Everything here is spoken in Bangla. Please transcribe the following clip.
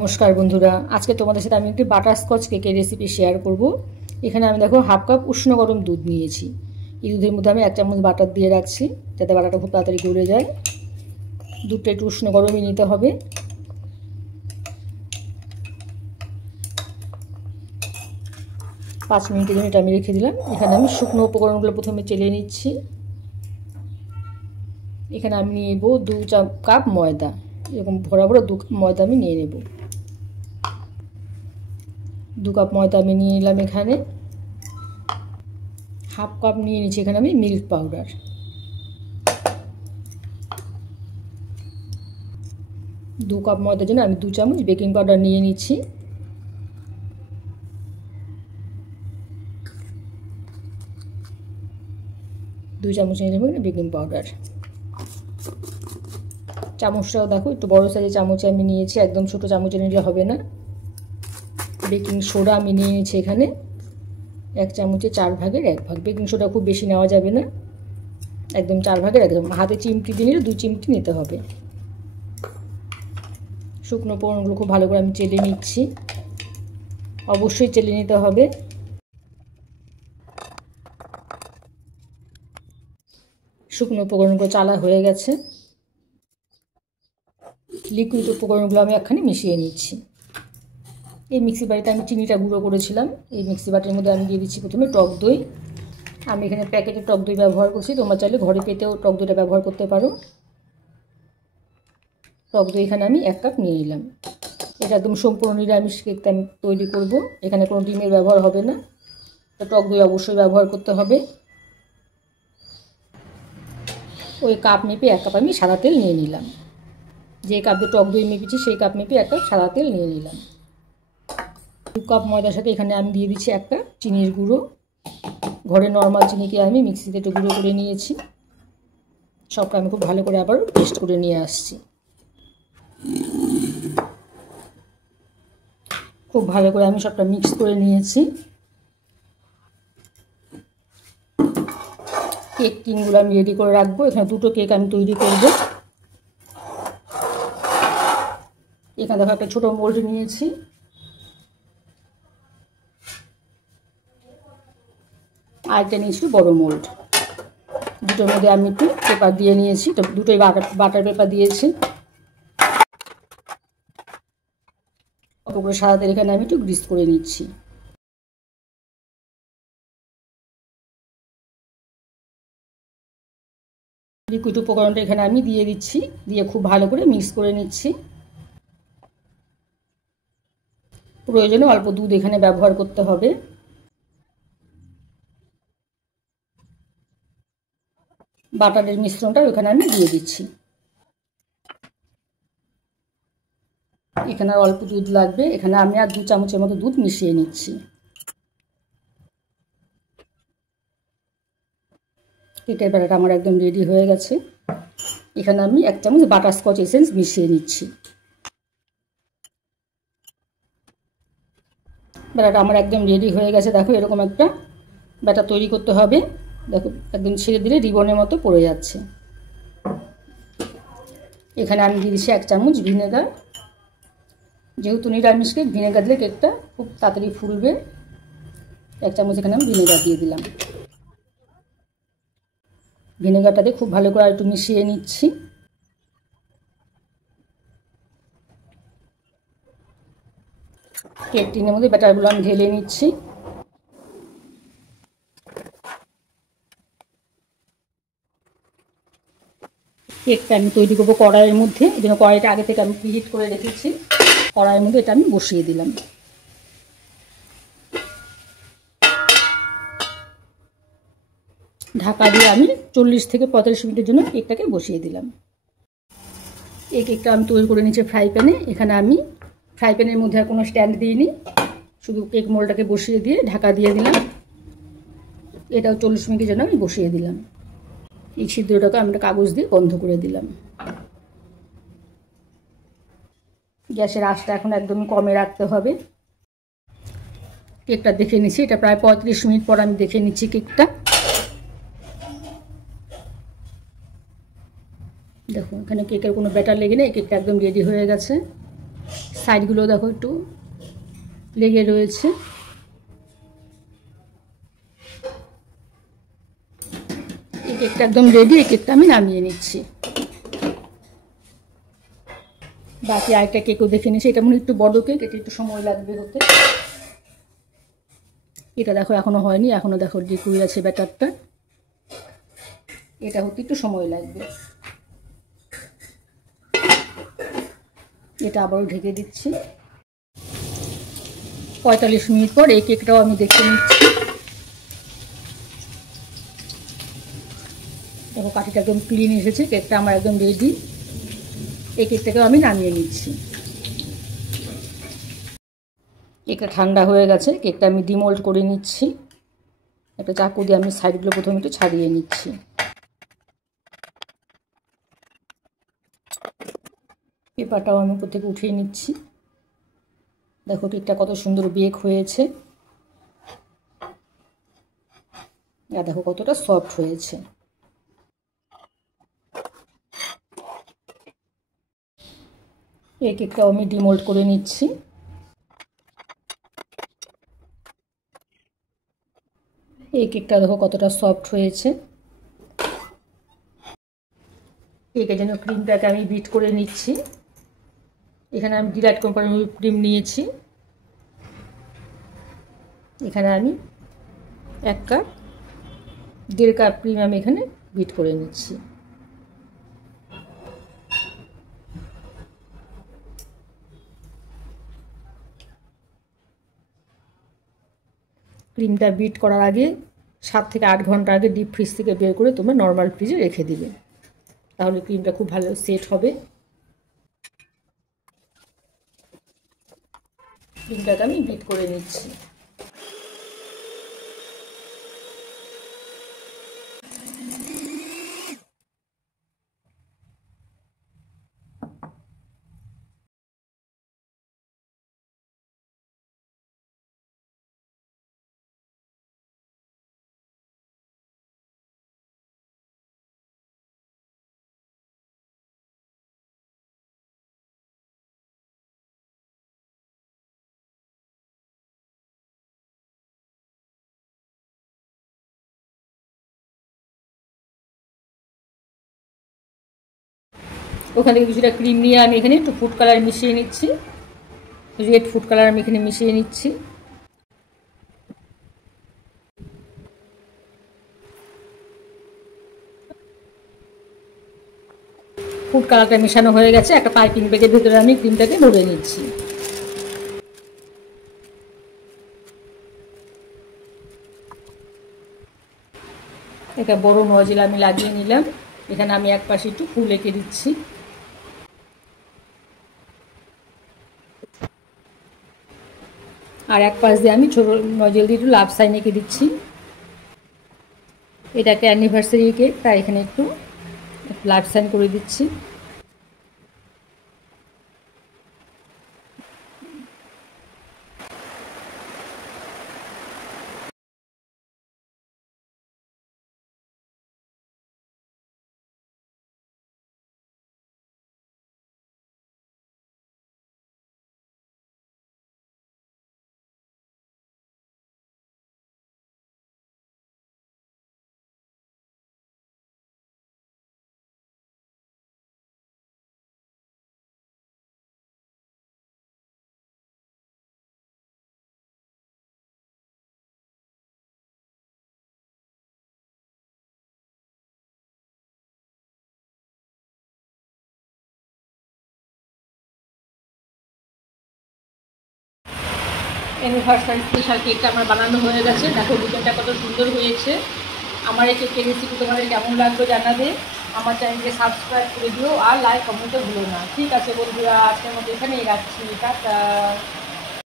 নমস্কার বন্ধুরা, আজকে তোমাদের সাথে আমি একটি বাটারস্কচ কেকের রেসিপি শেয়ার করব। এখানে আমি দেখো হাফ কাপ উষ্ণ গরম দুধ নিয়েছি। এই দুধের মধ্যে আমি 1 চামচ বাটার দিয়ে রাখছি যাতে বাটারটা খুব তাড়াতাড়ি গলে যায়। দুধটা একটু উষ্ণ গরমই নিতে হবে। পাঁচ মিনিটের জন্য এটা আমি রেখে দিলাম। এখানে আমি শুকনো উপকরণগুলো প্রথমে চেলে নিচ্ছি। এখানে আমি নিয়ে নেব 2 কাপ ময়দা। এরকম ভরা ভরা 2 কাপ ময়দা আমি নিয়ে নেব। 2 কাপ ময়দা আমি নিয়ে নিলাম। এখানে হাফ কাপ নিয়ে নিচ্ছি এখানে আমি মিল্ক পাউডার। 2 কাপ ময়দার জন্য আমি 2 চামচ বেকিং পাউডার নিয়ে নিচ্ছি। দু চামচ নিয়ে নেব বেকিং পাউডার। চামচটাও দেখো একটু বড় সাইজের চামচে আমি নিয়েছি, একদম ছোট চামচে নিলে হবে না। বেকিং সোডা আমি নিয়ে নিয়েছি এখানে 1 চামচে 4 ভাগের 1 ভাগ। বেকিং সোডা খুব বেশি নেওয়া যাবে না, একদম 4 ভাগের একদম। হাতে চিমটি দিয়ে নিলে 2 চিমটি নিতে হবে। শুকনো উপকরণগুলো খুব ভালো করে আমি চেলে নিচ্ছি, অবশ্যই চেলে নিতে হবে। শুকনো উপকরণগুলো চালা হয়ে গেছে। লিকুইড উপকরণগুলো আমি একখানে মিশিয়ে নিচ্ছি। এই মিক্সি বাটিতে আমি চিনিটা গুঁড়ো করেছিলাম। এই মিক্সি বাটির মধ্যে আমি দিয়ে দিচ্ছি প্রথমে টক দই। আমি এখানে প্যাকেটের টক দই ব্যবহার করছি, তোমরা চাইলে ঘরে পেতেও টক দইটা ব্যবহার করতে পারো। টক দই এখানে আমি 1 কাপ নিয়ে নিলাম। এটা একদম সম্পূর্ণ নিরামিষ কেকটা আমি তৈরি করব, এখানে কোনো ডিমের ব্যবহার হবে না, তো টক দই অবশ্যই ব্যবহার করতে হবে। ওই কাপ মেপে 1 কাপ আমি সাদা তেল নিয়ে নিলাম। যে কাপ দিয়ে টক দই মেপেছি সেই কাপ মেপে 1 কাপ সাদা তেল নিয়ে নিলাম। 2 কাপ ময়দার সাথে এখানে আমি দিয়ে দিচ্ছি 1 কাপ চিনির গুঁড়ো। ঘরে নর্মাল চিনিকে আমি মিক্সিতে একটু গুঁড়ো করে নিয়েছি। সবটা আমি খুব ভালো করে আবার পেস্ট করে নিয়ে আসছি। খুব ভালো করে আমি সবটা মিক্স করে নিয়েছি। কেক টিনগুলো আমি রেডি করে রাখবো। এখানে 2টো কেক আমি তৈরি করব। এখানে দেখো একটা ছোটো মোল্ড নিয়েছি। আরেকটা নিয়েছি বড় মোল্ড। দুটোর মধ্যে আমি একটু পেপার দিয়ে নিয়েছি, দুটোই বাটার পেপার দিয়েছি। অল্প করে সাদা তেল এখানে আমি একটু গ্রিস করে নিচ্ছি। লিকুইড উপকরণটা এখানে আমি দিয়ে দিচ্ছি, দিয়ে খুব ভালো করে মিক্স করে নিচ্ছি। প্রয়োজনে অল্প দুধ এখানে ব্যবহার করতে হবে। বাটারের মিশ্রণটা এখানে আমি দিয়ে দিচ্ছি। এখানে অল্প দুধ লাগবে, এখানে আমি আর 2 চামচের মতো দুধ মিশিয়ে নিচ্ছি। কেকের ব্যাটারটা আমার একদম রেডি হয়ে গেছে। এখানে আমি 1 চামচ বাটারস্কচ এসেন্স মিশিয়ে নিচ্ছি। ব্যাটারটা আমার একদম রেডি হয়ে গেছে। দেখো এরকম একটা ব্যাটার তৈরি করতে হবে। দেখো একদম ছেড়ে দিলে রিবনের মতো পড়ে যাচ্ছে। এখানে আমি দিয়ে দিচ্ছি 1 চামচ ভিনেগার। যেহেতু নিরামিষ কেক, ভিনেগার দিলে কেকটা খুব তাড়াতাড়ি ফুলবে। 1 চামচ এখানে আমি ভিনেগার দিয়ে দিলাম। ভিনেগারটা দিয়ে খুব ভালো করে একটু মিশিয়ে নিচ্ছি। কেক টিনের মধ্যে ব্যাটারগুলো আমি ঢেলে নিচ্ছি। কেকটা আমি তৈরি করবো কড়াইয়ের মধ্যে। এই জন্য কড়াইটা আগে থেকে আমি প্রিহিট করে রেখেছি। কড়াইয়ের মধ্যে এটা আমি বসিয়ে দিলাম। ঢাকা দিয়ে আমি 40 থেকে 45 মিনিটের জন্য কেকটাকে বসিয়ে দিলাম। এই কেকটা আমি তৈরি করে নিচ্ছি ফ্রাই প্যানে। এখানে আমি ফ্রাই প্যানের মধ্যে আর কোনো স্ট্যান্ড দিইনি, শুধু কেক মোল্ডটাকে বসিয়ে দিয়ে ঢাকা দিয়ে দিলাম। এটাও 40 মিনিটের জন্য আমি বসিয়ে দিলাম। এই ছিদ্রটাকে আমি একটা কাগজ দিয়ে বন্ধ করে দিলাম। গ্যাসের আঁচটা এখন একদম কমে রাখতে হবে। কেকটা দেখে নিচ্ছি, এটা প্রায় 35 মিনিট পর আমি দেখে নিচ্ছি কেকটা। দেখো এখানে কেকের কোনো ব্যাটার লেগে নেই, কেকটা একদম রেডি হয়ে গেছে। সাইডগুলো দেখো একটু লেগে রয়েছে। এই কেকটা একদম রেডি। এই কেকটা আমি নামিয়ে নিচ্ছি। বাকি আরেকটা কেকও দেখে নিচ্ছি। এটা মনে একটু বড় কেক, এটা একটু সময় লাগবে হতে। এটা দেখো এখনো হয়নি, এখনো দেখো লিকুইড আছে ব্যাটারটা, এটা হতে একটু সময় লাগবে। এটা আবারও ঢেকে দিচ্ছি। 45 মিনিট পর এই কেকটাও আমি দেখে নিচ্ছি। দেখো কাঠিটা একদম ক্লিন এসেছে, কেকটা আমার একদম রেডি। এই কেকটাকেও আমি নামিয়ে নিচ্ছি। কেকটা ঠান্ডা হয়ে গেছে, কেকটা আমি ডিমোল্ড করে নিচ্ছি। একটা চাকু দিয়ে আমি সাইডগুলো প্রথমে একটু ছাড়িয়ে নিচ্ছি। পেপারটাও আমি উপর থেকে উঠিয়ে নিচ্ছি। দেখো কেকটা কত সুন্দর বেক হয়েছে, আর দেখো কতটা সফট হয়েছে। এই কেকটাও আমি ডিমোল্ড করে নিচ্ছি। এই কেকটা দেখো কতটা সফট হয়েছে। কেকের জন্য ক্রিমটাকে আমি বিট করে নিচ্ছি। এখানে আমি ডিলাইট কোম্পানির ক্রিম নিয়েছি। এখানে আমি 1 কাপ 1.5 কাপ ক্রিম আমি এখানে বিট করে নিচ্ছি। ক্রিমটা বিট করার আগে 7 থেকে 8 ঘন্টা আগে ডিপ ফ্রিজ থেকে বের করে তোমরা নর্মাল ফ্রিজে রেখে দিবে, তাহলে ক্রিমটা খুব ভালো সেট হবে। ক্রিমটাকে আমি বিট করে নিচ্ছি। ওখান থেকে কিছুটা ক্রিম নিয়ে আমি এখানে একটু ফুড কালার মিশিয়ে নিচ্ছি। রেড ফুড কালার আমি এখানে মিশিয়ে নিচ্ছি। ফুড কালারটা মেশানো হয়ে গেছে। একটা পাইপিং ব্যাগের ভেতরে আমি ক্রিমটাকে ভরে নিচ্ছি। একটা বড় নজল আমি লাগিয়ে নিলাম। এখানে আমি এক পাশে একটু ফুল এঁকে দিচ্ছি। আর এক পাশ দিয়ে আমি ছোট নজল দিয়ে একটু লাভ সাইন এঁকে দিচ্ছি। এটা একটা অ্যানিভার্সারি কেক, তাই এখানে একটু লাভ সাইন করে দিচ্ছি। অ্যানিভার্সারি স্পেশাল কেকটা আমার বানানো হয়ে গেছে। দেখো ডিজাইনটা কত সুন্দর হয়েছে। আমার এই কেকের রেসিপি তোমাদের কেমন লাগবে জানাবে। আমার চ্যানেলকে সাবস্ক্রাইব করে দিও আর লাইক কমেন্টও ভুলো না। ঠিক আছে বন্ধুরা, আজকের মতো এখানেই রাখছি। টাটা।